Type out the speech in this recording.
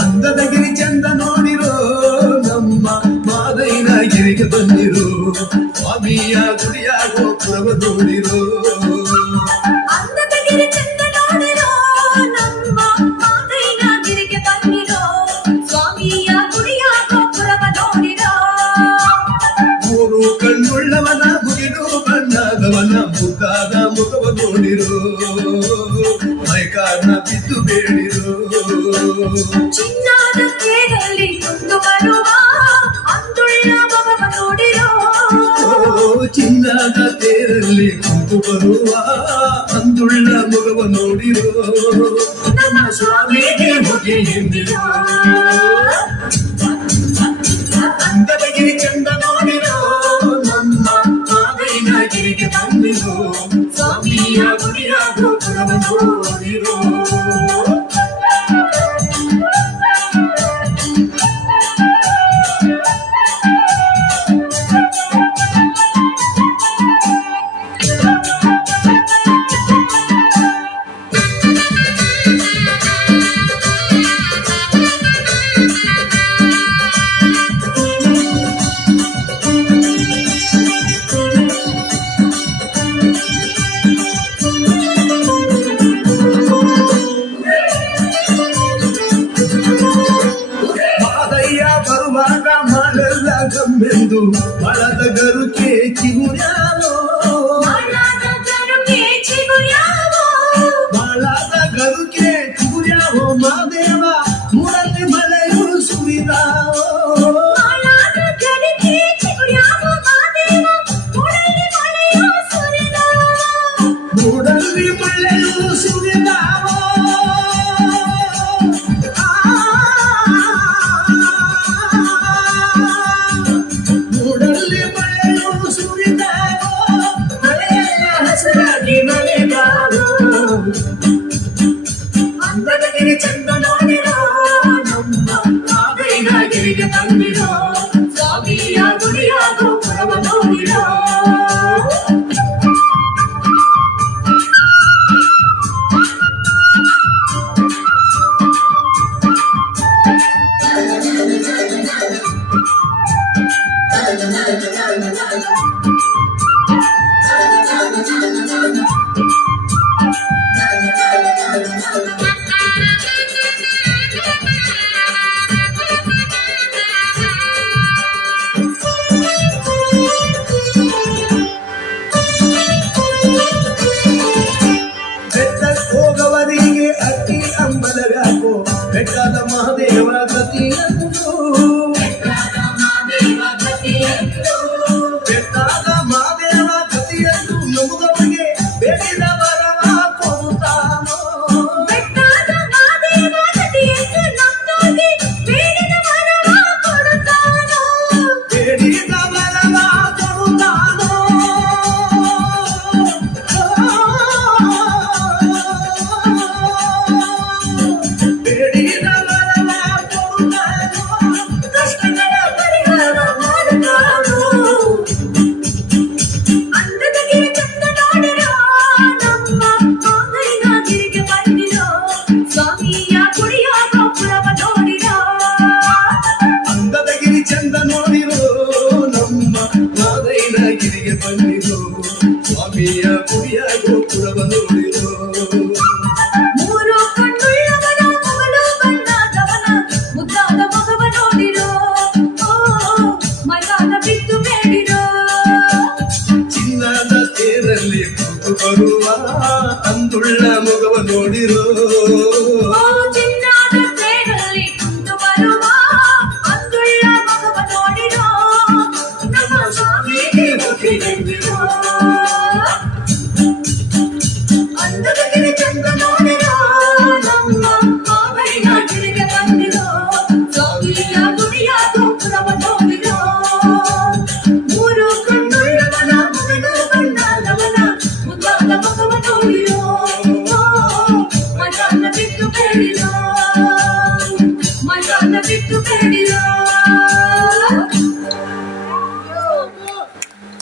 ಅಂದದಗಿರಿ ಚಂದ ನೋಡಿರೋ ನಮ್ಮ ಮಾದೈನಗಿರಿಗೆ ಬಂದಿರೋ ಸ್ವಾಮಿಯ ಗುಡಿಯ ಗೋಪುರವ ನೋಡಿರೋ. ಅಂದದಗಿರಿ ಚಂದ ನೋಡಿರೋ ನಮ್ಮ ಮಾದೈನಗಿರಿಗೆ ಬಂದಿರೋ ಸ್ವಾಮಿಯ ಗುಡಿಯ ಗೋಪುರವ ನೋಡಿರೋ. ಮೂರು ಕಣ್ಣುಳ್ಳವನ ಮುಗಿಲು ಬಣ್ಣದವನ ಮುದ್ದಾದ ಮುಖವ ನೋಡಿರೋ ಮೈಕಾರನ ಬಿದ್ದು ಬೇಡಿರೋ. ಚಿನ್ನದ ತೇರಲ್ಲಿ ಕೊಂಡು ಬರುವ ಅಂದುಳ್ಳ ಮಗವ ನೋಡಿರೋ. ಚಿನ್ನದ ತೇರಲ್ಲಿ ಕುಂತು ಬರುವ ಅಂದುಳ್ಳ ಮಗವ ನೋಡಿರೋ ನಮ್ಮ ಸ್ವಾಮಿಗೆ ಮುಗಿ ಹಿಂದಿರೋ. ಅಂದದಗಿರಿ ಚಂದ ನೋಡಿರೋ ನಮ್ಮ ಮಾದೈನಗಿರಿಗೆ ಬಂದಿರೋ ಸ್ವಾಮಿಯ ಗುಡಿಯ ಗೋಪುರವ ನೋಡಿರೋ. ಬರುವಾಗ ಮಾಡಲ್ಲ ಗಮ್ಮೆಂದು ಬಳದ ಗರುಕೆ ಚಿಗುರ್ಯಾವೋ. ಬಾಳದ ಗರುಕೆ ಚಿಗುರ್ಯಾವೋ ಮಾದೇವ ಮೂರಲ್ಲಿ ಮಳೆಯು ಸುರಿದಾವೋ. ಮೂಡಲ್ಲಿ ಮಳೆಯು ಸುರಿದಾವೋ. ಮೂಡಲ್ಲಿ ಮಳೆಯು ಸುರಿದಾವೋ ಮಳೆಯಲ್ಲ ಹಸಿರಾಗಿ ಮಳೆಗಾವೋ. ಅಂದದಗಿರಿ ಚಂದ ನೋಡಿರೋ ನಮ್ಮ ಮಾದೈನಗಿರಿಗೆ ಬಂದಿರೋ ಸ್ವಾಮಿಯ ಗುಡಿಯ ಗೋಪುರವ ನೋಡಿರೋ. ಹೋಗವರಿಗೆ ಅಕ್ಕಿ ಅಂಬಲವ್ಯಾಕೋ ಬೆಟ್ಟದ ಮಹಾದೇವ ಗತಿಯಂದು. ಬೆಟ್ಟದ ಮಹಾದೇವ ಗತಿಯಂದು ನಮಗವರಿಗೆ ಬೇಡಿದ ವರವ ಕೊಡುತ್ತಾನೋ. ಬೆಟ್ಟದ ಮಹಾದೇವ ಗತಿಯಂದು ನಮಗೆ ಬೇಡಿದ ವರವ ಕೊಡುತ್ತಾನೋ. ಬೇಡಿದ ವರವ ಕೊಡುತ್ತಾನೋ. ಬೇಡಿದ ವರವ ಕೊಡುತ್ತಾನೋ. ಕಷ್ಟಗಳ ಪರಿಹಾರ ಮಾಡುತ್ತಾನೋ. ಅಂದದಗಿರಿ ಚಂದ ನೋಡಿರೋ ನಮ್ಮ ಮಾದೈನಗಿರಿಗೆ ಬಂದಿರೋ ಸ್ವಾಮಿಯ ಗುಡಿಯ ಗೋಪುರವ ನೋಡಿರೋ. ಅಂದದಗಿರಿ ಚಂದ ನೋಡಿರೋ ನಮ್ಮ ಮಾದೈನಗಿರಿಗೆ ಬಂದಿರೋ ಸ್ವಾಮಿಯ ಗುಡಿಯ ಗೋಪುರವ ನೋಡಿರೋ. ಮೂರು ಕಣ್ಣುಳ್ಳವನ ಮಗಳು ಬಣ್ಣದವನ ಮುದ್ದಾದ ಮಗವ ನೋಡಿರೋ. ಮೈಗಾಲ ಬಿದ್ದು ಬೇಡಿರೋ. ಚಿನ್ನದ ತೇರಲ್ಲಿ ಕುಂತು ಬರುವ ಅಂದುಳ್ಳ ಮಗವ ನೋಡಿರೋ. ಚಿನ್ನದ ತೇರಲ್ಲಿ ಕುಂತು ಬರುವ ಅಂದುಳ್ಳ ಮಗವ ನೋಡಿರೋ. ನಮ್ಮ ಸ್ವಾಮಿಗೆ ಮುಗಿ ಹಿಂದಿರೋ. ಅಂದದಗಿರಿ ಚಂದ ನೋಡಿರೋ ನಮ್ಮ ಮಾದೈನಗಿರಿಗೆ ಬಂದಿರೋ ಸ್ವಾಮಿಯ ಗುಡಿಯ ಗೋಪುರವ ನೋಡಿರೋ. ಮೂರು ಕಣ್ಣುಳ್ಳವನ ಮಗಳು ಬಣ್ಣದವನ ಮುದ್ದಾದ ಮಜಾನ ಬಿಟ್ಟು ಬೇಡಿರ